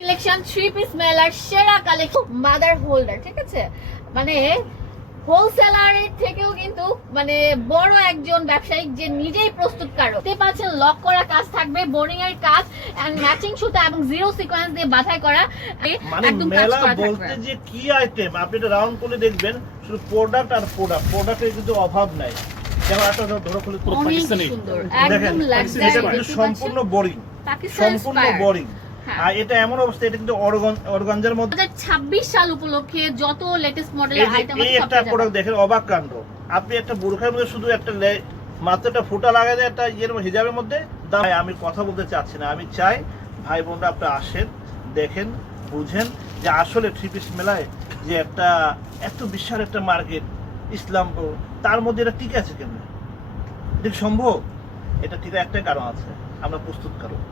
Collection three piece মেলার সেরা collection mother holder, ঠিক আছে? মানে হোলসেলারের থেকেও কিন্তু মানে বড় একজন ব্যবসায়িক যে নিজেই প্রস্তুতকারক। দেখতে পাচ্ছেন লক করা কাজ থাকবে, বোরিং এর কাজ এন্ড ম্যাচিং সুতা এবং জিরো সিকোয়েন্স দিয়ে বাছাই করা। মানে মেলা বলতে যে কি আইটেম আপনি এটা রাউন্ড করে দেখবেন, শুধু প্রোডাক্ট আর প্রোডাক্ট, প্রোডাক্টের কিন্তু অভাব নাই। যেমন একটা ধরো খুলে পাকিস্তানি একদম লাক্সারি, এটা কিন্তু সম্পূর্ণ বোরিং, সম্পূর্ণ বোরিং। আর এটা এমন অবস্থা, এটা কিন্তু অর্গানজার মধ্যে 2026 সাল উপলক্ষে যত লেটেস্ট মডেলের আইটেম আছে এই একটা প্রোডাক্ট দেখেন, অবাক কাণ্ড। আপনি একটা বুরখার মধ্যে শুধু একটা মাত্র একটা ফুটা লাগাই দেয় একটা হিজাবের মধ্যে। আমি কথা বলতে চাচ্ছি না, আমি চাই ভাই বোনরা আপনি আসেন, দেখেন, বুঝেন যে আসলে থ্রি পিস মেলায় যে একটা এত বিশাল একটা মার্কেট ইসলামপুর, তার মধ্যে এটা টিকে আছে কেন? এটা সম্ভব? এটা টিকে একটাই কারণ আছে, আমরা প্রস্তুতকারক,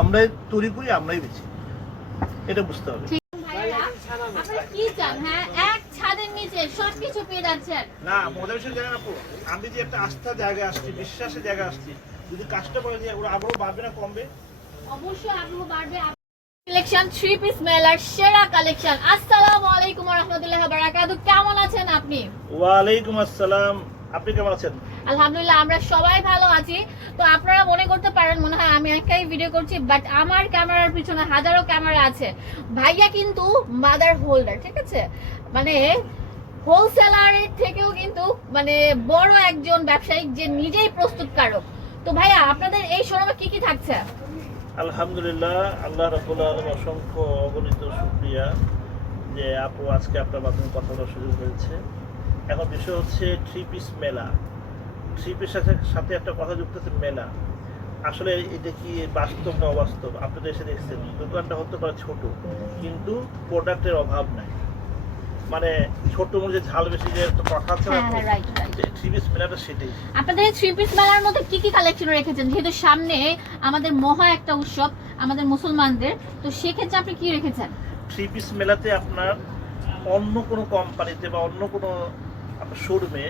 আমরাই তৈরি করি, আমরাই বেছি, এটা বুঝতে হবে। কি চান? হ্যাঁ, এক ছাদের নিচে সবকিছু পেয়ে যাচ্ছেন। না, মজার বিষয় জানেন আপু, আমি যে একটা আস্থার জায়গায় আসছি, বিশ্বাসের জায়গায় আসছি, যদি কাজটা করে দিয়ে আগ্রহ বাড়বে না কমবে? অবশ্যই আগ্রহ বাড়বে। কালেকশন থ্রি পিস মেলার সেরা কালেকশন। আসসালামু আলাইকুম ওয়া রাহমাতুল্লাহি ওয়া বারাকাতুহু। কেমন আছেন আপনি? ওয়া আলাইকুম আসসালাম, আপনি কেমন আছেন? আলহামদুলিল্লাহ, আমরা সবাই ভালো আছি। তো আপনারা মনে করতে পারেন মনে হয় আমি একাই ভিডিও করছি, বাট আমার ক্যামেরার পিছনে হাজারো ক্যামেরা আছে। ভাইয়া কিন্তু মাদার হোল্ডার, ঠিক আছে? মানে হোলসেলারের থেকেও কিন্তু মানে বড় একজন ব্যবসায়িক যে নিজেই প্রস্তুতকারক। তো ভাইয়া আপনাদের এই শোরুমে কি কি থাকছে? আলহামদুলিল্লাহ, আল্লাহ রাব্বুল আলামিন অসংখ্য অগণিত শুকরিয়া যে আপু আজকে আপনার মাধ্যমে কথা বলার সুযোগ হয়েছে। এখন বিষয় হচ্ছে থ্রি পিস মেলা। থ্রি পিসের সাথে একটা কথা যুক্ত আছে মেলা। আসলে এটা কি বাস্তব না অবাস্তব? আপনি তো এসে দেখছেন, দোকানটা হতে পারে ছোট, কিন্তু প্রোডাক্টের অভাব নাই। মানে ছোট মধ্যে ঝাল বেশি যে কথা আছে না, থ্রি পিস মেলাটা সেটাই। আপনাদের থ্রি পিস মেলার মধ্যে কি কি কালেকশন রেখেছেন? যেহেতু সামনে আমাদের মহা একটা উৎসব আমাদের মুসলমানদের, তো সেক্ষেত্রে আপনি কি রেখেছেন? থ্রি পিস মেলাতে আপনার অন্য কোনো কোম্পানিতে বা অন্য কোনো শোরুমে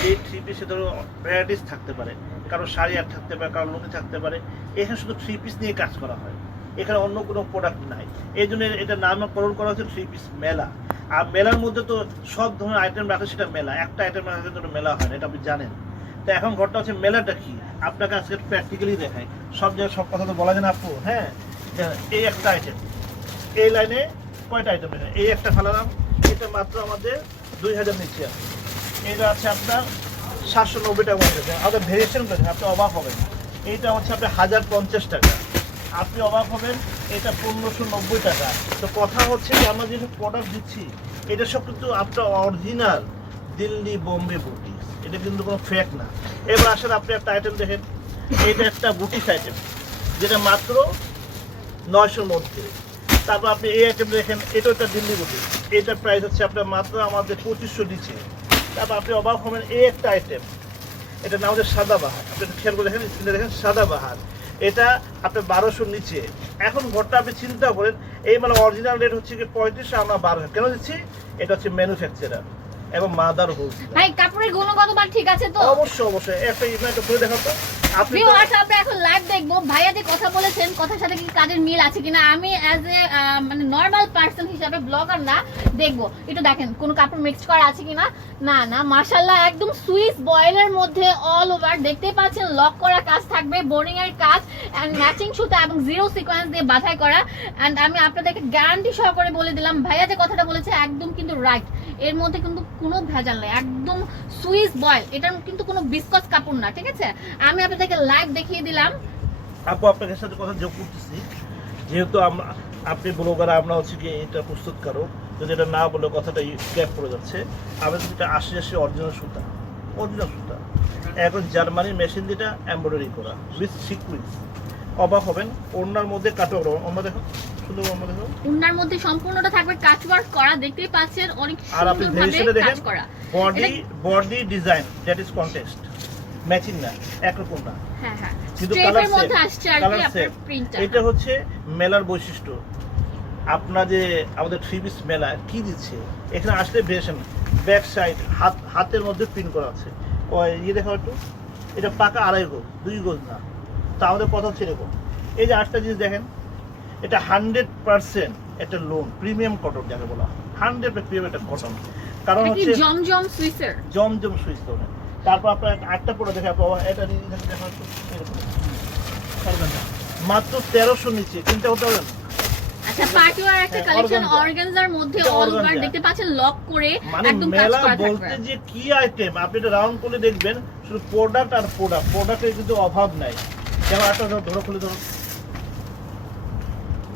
যে থ্রি পিসে ধরো ভ্যারাইটিস থাকতে পারে, কারো শাড়ি আর থাকতে পারে, কারো লুঙ্গি থাকতে পারে, এখানে শুধু থ্রি পিস নিয়ে কাজ করা হয়, এখানে অন্য কোনো প্রোডাক্ট নাই। এই জন্য এটা নামকরণ করা হচ্ছে থ্রি পিস মেলা। আর মেলার মধ্যে তো সব ধরনের আইটেম রাখে, সেটা মেলা। একটা আইটেম রাখার জন্য মেলা হয় না, এটা আপনি জানেন। তো এখন ঘটনা হচ্ছে মেলাটা কি, আপনাকে আজকে প্র্যাকটিক্যালি দেখায়। সব জায়গায় সব কথা তো বলা যায় না আপু। হ্যাঁ, এই একটা আইটেম, এই লাইনে কয়টা আইটেম দেখেন, এই একটা ফালালাম, এটা মাত্র আমাদের 2000 নিচে আছে। এটা আছে আপনার 790 টাকা মধ্যে। আমাদের ভেরিয়েশন করেছেন, আপনি অবাক হবেন। এইটা হচ্ছে আপনার 1050 টাকা, আপনি অবাক হবেন। এটা 1590 টাকা। তো কথা হচ্ছে যে আমরা যেসব প্রোডাক্ট দিচ্ছি, এটা সব কিন্তু আপনার অরিজিনাল দিল্লি বোম্বে বুটিক্স, এটা কিন্তু কোনো ফেক না। এবার আসেন আপনি একটা আইটেম দেখেন, এটা একটা বুটিক্স আইটেম যেটা মাত্র 900 মধ্যে। তারপর আপনি এই আইটেম দেখেন, এটা একটা দিল্লি বুটিক্স, এটার প্রাইস হচ্ছে আপনার মাত্র আমাদের 2500 নিচে। তারপর আপনি অবাক হবেন, এই একটা আইটেম, এটা না আমাদের সাদাবাহার, আপনি খেয়াল করে দেখেন, স্ক্রিনে দেখেন সাদাবাহার, এটা আপনার 1200 নিচে। এখন ঘরটা আপনি চিন্তা করেন, এই মানে অরিজিনাল রেট হচ্ছে কি 3500, আমরা 1200 কেন দিচ্ছি? এটা হচ্ছে ম্যানুফ্যাকচারার এবং মাদার হোলস। ভাই কাপড়ের গুণগত মান ঠিক আছে তো? অবশ্যই অবশ্যই, একটা ইমেজ করে দেখাও তো আপনি। আমরা এখন লাইভ দেখবো ভাইয়া যে কথা বলেছেন, কথার সাথে কি কাজের মিল আছে কিনা। আমি অ্যাজ এ মানে নরমাল পার্সন হিসাবে, ব্লগার না, দেখবো একটু দেখেন কোন কাপড় মিক্সড করা আছে কিনা। না না, মাশাআল্লাহ, একদম সুইস বয়েলের মধ্যে অল ওভার দেখতে পাচ্ছেন লক করা কাজ থাকবে, বোরিং এর কাজ এন্ড ম্যাচিং সুতা এবং জিরো সিকোয়েন্স দিয়ে বাছাই করা। এন্ড আমি আপনাদেরকে গ্যারান্টি সহকারে বলে দিলাম, ভাইয়া যে কথাটা বলেছে একদম কিন্তু রাইট। এর মধ্যে কিন্তু কোনো ভেজাল নেই, একদম সুইস বয়েল। এটার কিন্তু কোনো বিস্কস কাপড় না, ঠিক আছে? আমি আপনাদেরকে লাইভ দেখিয়ে দিলাম। আপু আপনাদের সাথে কথা যোগ করতেছি, যেহেতু আপনি ব্লগার, আমরা হচ্ছে কি এটা প্রস্তুতকারক, যদি এটা না বলে কথাটা গ্যাপ পড়ে যাচ্ছে। আমাদের যেটা 80 অরিজিনাল সুতা, অরিজিনাল সুতা, এখন জার্মানির মেশিন দিয়ে এমব্রয়ডারি করা উইথ সিকুয়েন্স। অবাক হবেন, ওড়নার মধ্যে কাটওয়ার্ক, আমরা দেখো সুন্দর, আমরা দেখো ওড়নার মধ্যে সম্পূর্ণটা থাকবে কাটওয়ার্ক করা, দেখতেই পাচ্ছেন অনেক আর আপনি সুন্দরভাবে কাজ করা। Body design that is contest, matching না, একরকম না। হ্যাঁ হ্যাঁ, কিন্তু স্ট্রেপের মধ্যে আসছে আর কি আপনার প্রিন্টটা। এটা হচ্ছে মেলার বৈশিষ্ট্য। আপনার যে আমাদের থ্রি পিস মেলা কি দিচ্ছে, এখানে আসলে ভেরিয়েশন, ব্যাক সাইড হাতের মধ্যে প্রিন্ট করা আছে। ওই ইয়ে দেখো একটু, এটা পাকা 2.5 গজ, 2 গজ না। তা আমাদের কথা হচ্ছে এরকম। এই যে 8টা জিনিস দেখেন, এটা 100% একটা লোন প্রিমিয়াম কটন যাকে বলা হয় 100% প্রিমিয়াম একটা কটন কারণ এটা কি হচ্ছে জমজম সুইসের? জমজম সুইচ লোনের। তারপর আপনার আটটা পরে দেখা পাবো এটা নিয়ে দেখা হচ্ছে এরকম। মাত্র 1300 নিচে কিনতে হতে হবে না। আচ্ছা পার্টি ওয়্যার একটা হ্যাঁ, কালেকশন organza। অর্গানজার মধ্যে এটা অল ওভার organza। দেখতে পাচ্ছেন লক করে মানে একদম কাজ মেলা করা বলতে থাকবে। যে কি আইটেম আপনি এটা রাউন্ড করে দেখবেন শুধু প্রোডাক্ট আর প্রোডাক্ট প্রোডাক্টের কিন্তু অভাব নাই। যেমন একটা ধরো খুলে ধরো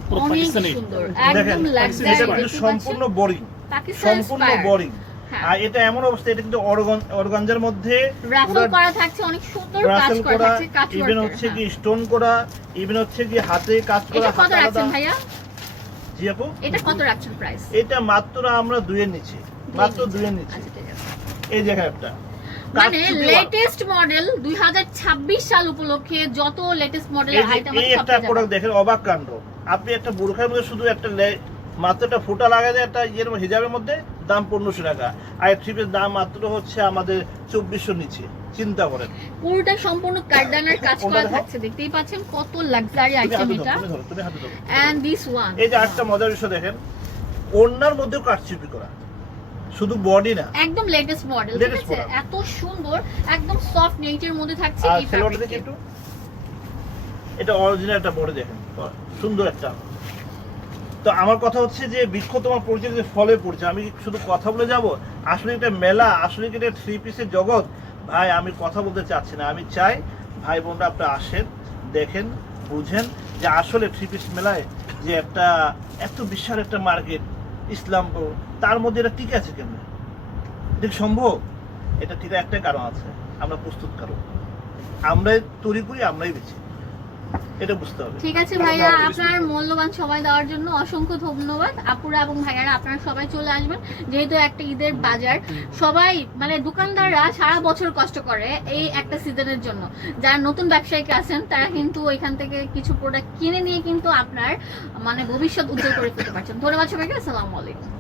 পুরো অনেক পাকিস্তানি সুন্দর দেখেন একদম এটা লাক্সারি কিন্তু সম্পূর্ণ বোরিং পাকিস্তান সম্পূর্ণ ইন্সপায়ার্ড। বোরিং হ্যাঁ। আর এটা এমন অবস্থা এটা কিন্তু অর্গানজার মধ্যে রাফল করা থাকছে অনেক সুন্দর কাজ রাসেল করা করা থাকছে কাজ ইভেন হচ্ছে কি স্টোন করা ইভেন হচ্ছে কি হাতে কাজ করা এটা কত হাতে আলাদা। রাখছেন ভাইয়া? জি আপু এটা কত রাখছেন প্রাইস? এটা মাত্র আমরা 2 এর নিচে মাত্র 2 এর নিচে আচ্ছা ঠিক আছে। এই জায়গা একটা মানে লেটেস্ট মডেল 2026 সাল উপলক্ষে যত লেটেস্ট মডেলের আইটেম এই আছে একটা সব প্রোডাক্ট দেখেন অবাক কাণ্ড আপনি একটা বোরখার মধ্যে শুধু একটা মাত্র একটা ফুটা লাগায় দেয় একটা ইয়ের হিজাবের মধ্যে দাম 1500 টাকা আর থ্রি পিসের দাম মাত্র হচ্ছে আমাদের 2400 নিচে চিন্তা করেন পুরোটা সম্পূর্ণ কার্ডানার কাজ ওটা করা দেখো। থাকছে দেখতেই পাচ্ছেন কত লাক্সারি তুমি আইটেম হাতে এটা ধরো, তুমি হাতে ধরো এন্ড দিস ওয়ান এই যে আরেকটা মজার বিষয় দেখেন ওড়নার মধ্যেও কাটচুপি করা শুধু বডি না একদম লেটেস্ট মডেল ঠিক Latest আছে model। এত সুন্দর একদম সফট নেচারের মধ্যে থাকছে আর এই সেলোটা দেখি ফ্যাব্রিকটা একটু এটা অরিজিনাল একটা বডি দেখেন সুন্দর একটা তো আমার কথা হচ্ছে যে বৃক্ষ তোমার পরিচয় যে ফলে পড়ছে আমি শুধু কথা বলে যাব আসলে এটা মেলা আসলে কি এটা থ্রি পিসের জগৎ ভাই আমি কথা বলতে চাচ্ছি না আমি চাই ভাই বোনরা আপনারা আসেন দেখেন বুঝেন যে আসলে থ্রি পিস মেলায় যে একটা এত বিশাল একটা মার্কেট ইসলামপুর তার মধ্যে এটা টিকে আছে কেন এটা কি সম্ভব এটা ঠিক একটা কারণ আছে আমরা প্রস্তুতকারক আমরাই তৈরি করি আমরাই বেছি এটা বুঝতে হবে ঠিক আছে ভাইয়া আপনার মূল্যবান সময় দেওয়ার জন্য অসংখ্য ধন্যবাদ আপুরা এবং ভাইয়ারা আপনারা সবাই চলে আসবেন যেহেতু একটা ঈদের বাজার সবাই মানে দোকানদাররা সারা বছর কষ্ট করে এই একটা সিজনের জন্য যারা নতুন ব্যবসায়িক আছেন তারা কিন্তু ওইখান থেকে কিছু প্রোডাক্ট কিনে নিয়ে কিন্তু আপনার মানে ভবিষ্যৎ উজ্জ্বল করে ফেলতে পারছেন ধন্যবাদ সবাইকে আসসালামু আলাইকুম